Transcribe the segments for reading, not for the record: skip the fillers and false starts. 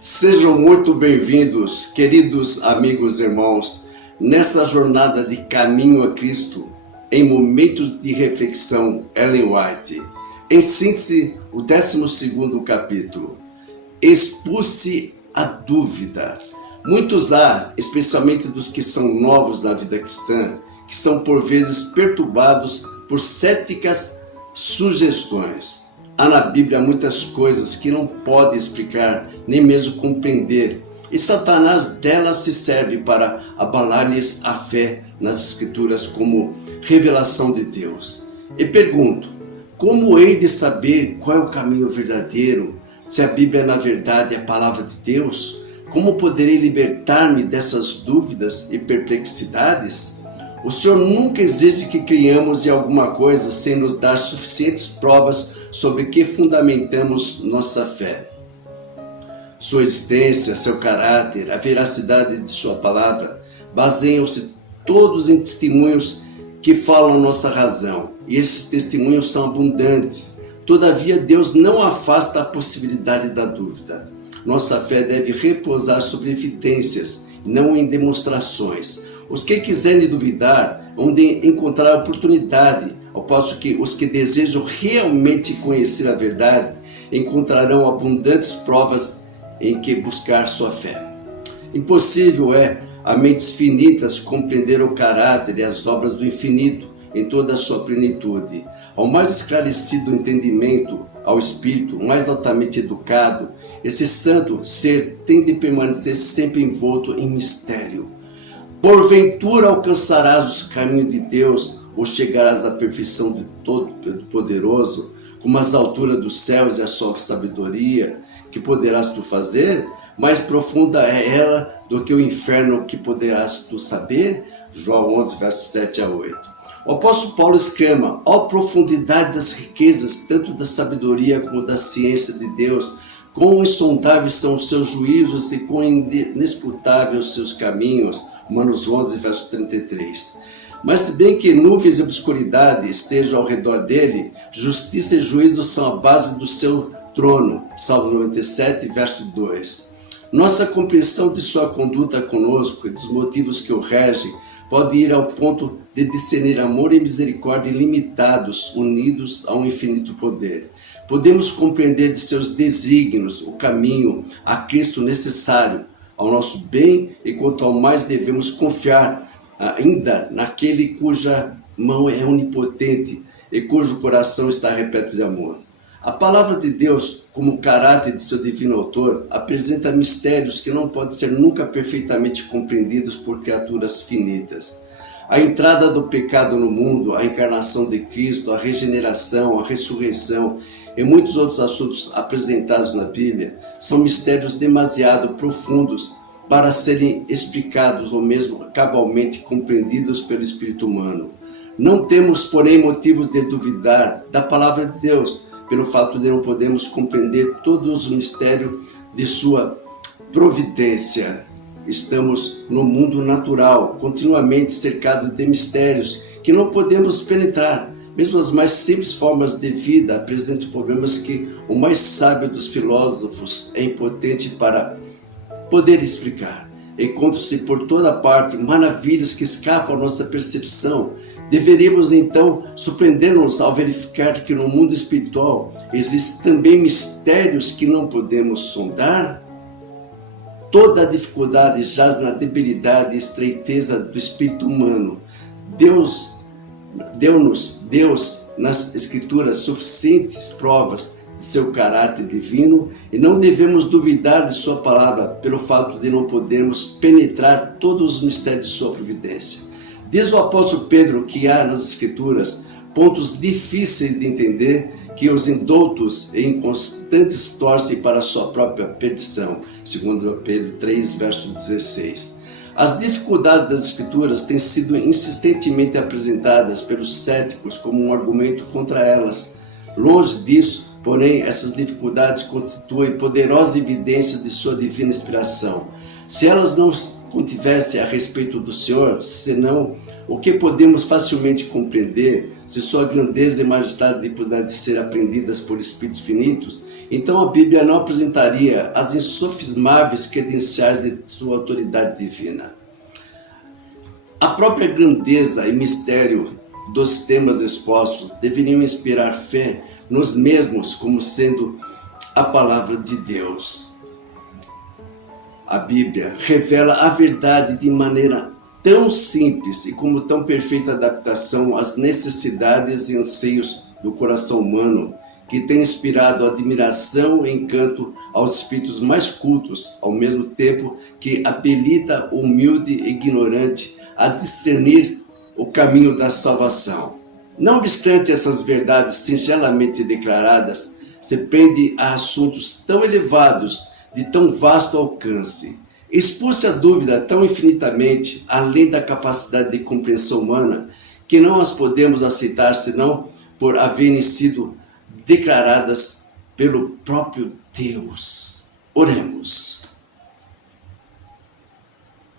Sejam muito bem-vindos, queridos amigos e irmãos, nessa jornada de caminho a Cristo, em momentos de reflexão, Ellen White. Em síntese, o 12º capítulo. Expulse a dúvida. Muitos há, especialmente dos que são novos na vida cristã, que são por vezes perturbados por céticas sugestões. Há na Bíblia muitas coisas que não pode explicar, nem mesmo compreender, e Satanás delas se serve para abalar-lhes a fé nas Escrituras como revelação de Deus. E pergunto, como hei de saber qual é o caminho verdadeiro, se a Bíblia na verdade é a palavra de Deus? Como poderei libertar-me dessas dúvidas e perplexidades? O Senhor nunca exige que criamos em alguma coisa sem nos dar suficientes provas sobre que fundamentamos nossa fé. Sua existência, seu caráter, a veracidade de sua palavra baseiam-se todos em testemunhos que falam nossa razão, e esses testemunhos são abundantes. Todavia, Deus não afasta a possibilidade da dúvida. Nossa fé deve repousar sobre evidências, não em demonstrações. Os que quiserem duvidar, vão encontrar oportunidade, ao passo que os que desejam realmente conhecer a verdade, encontrarão abundantes provas em que buscar sua fé. Impossível é a mentes finitas compreender o caráter e as obras do infinito em toda a sua plenitude. Ao mais esclarecido entendimento, ao espírito mais altamente educado, esse santo ser tem de permanecer sempre envolto em mistério. Porventura alcançarás os caminhos de Deus, ou chegarás à perfeição de Todo-Poderoso, como as alturas dos céus e a sua sabedoria, que poderás tu fazer? Mais profunda é ela do que o inferno, que poderás tu saber? João 11, versos 7 a 8. O apóstolo Paulo exclama: ó profundidade das riquezas, tanto da sabedoria como da ciência de Deus, quão insondáveis são os seus juízos e quão inescrutáveis os seus caminhos. Romanos 11, verso 33. Mas se bem que nuvens e obscuridade estejam ao redor dele, justiça e juízo são a base do seu trono. Salmo 97, verso 2. Nossa compreensão de sua conduta conosco e dos motivos que o regem pode ir ao ponto de discernir amor e misericórdia ilimitados, unidos a um infinito poder. Podemos compreender de seus desígnios o caminho a Cristo necessário ao nosso bem, e quanto ao mais devemos confiar ainda naquele cuja mão é onipotente e cujo coração está repleto de amor. A palavra de Deus, como o caráter de seu divino autor, apresenta mistérios que não podem ser nunca perfeitamente compreendidos por criaturas finitas. A entrada do pecado no mundo, a encarnação de Cristo, a regeneração, a ressurreição e muitos outros assuntos apresentados na Bíblia são mistérios demasiado profundos para serem explicados ou mesmo cabalmente compreendidos pelo espírito humano. Não temos, porém, motivos de duvidar da palavra de Deus, pelo fato de não podemos compreender todos os mistérios de sua providência. Estamos no mundo natural, continuamente cercados de mistérios que não podemos penetrar. Mesmo as mais simples formas de vida apresentam problemas que o mais sábio dos filósofos é impotente para poder explicar. Encontram-se por toda parte maravilhas que escapam à nossa percepção. Deveríamos então surpreender-nos ao verificar que no mundo espiritual existem também mistérios que não podemos sondar. Toda a dificuldade jaz na debilidade e estreiteza do espírito humano. Deus deu-nos nas Escrituras suficientes provas de seu caráter divino, e não devemos duvidar de sua palavra pelo fato de não podermos penetrar todos os mistérios de sua providência. Diz o apóstolo Pedro que há nas Escrituras pontos difíceis de entender que os indoutos e inconstantes torcem para a sua própria perdição. Segundo Pedro 3, verso 16. As dificuldades das Escrituras têm sido insistentemente apresentadas pelos céticos como um argumento contra elas. Longe disso, porém, essas dificuldades constituem poderosa evidência de sua divina inspiração. Se elas não contivessem a respeito do Senhor, senão o que podemos facilmente compreender, se sua grandeza e majestade pudessem ser aprendidas por espíritos finitos, então a Bíblia não apresentaria as insofismáveis credenciais de sua autoridade divina. A própria grandeza e mistério dos temas expostos deveriam inspirar fé nos mesmos como sendo a palavra de Deus. A Bíblia revela a verdade de maneira tão simples e como tão perfeita adaptação às necessidades e anseios do coração humano, que tem inspirado admiração e encanto aos espíritos mais cultos, ao mesmo tempo que habilita o humilde e ignorante a discernir o caminho da salvação. Não obstante essas verdades singelamente declaradas, se prende a assuntos tão elevados, de tão vasto alcance. Expõe-se a dúvida tão infinitamente além da capacidade de compreensão humana, que não as podemos aceitar senão por haverem sido declaradas pelo próprio Deus. Oremos.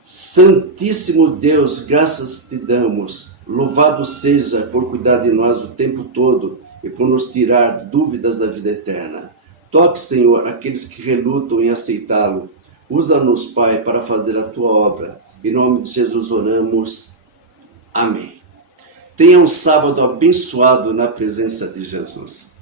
Santíssimo Deus, graças te damos. Louvado seja por cuidar de nós o tempo todo e por nos tirar dúvidas da vida eterna. Toque, Senhor, aqueles que relutam em aceitá-lo. Usa-nos, Pai, para fazer a tua obra. Em nome de Jesus oramos. Amém. Tenha um sábado abençoado na presença de Jesus.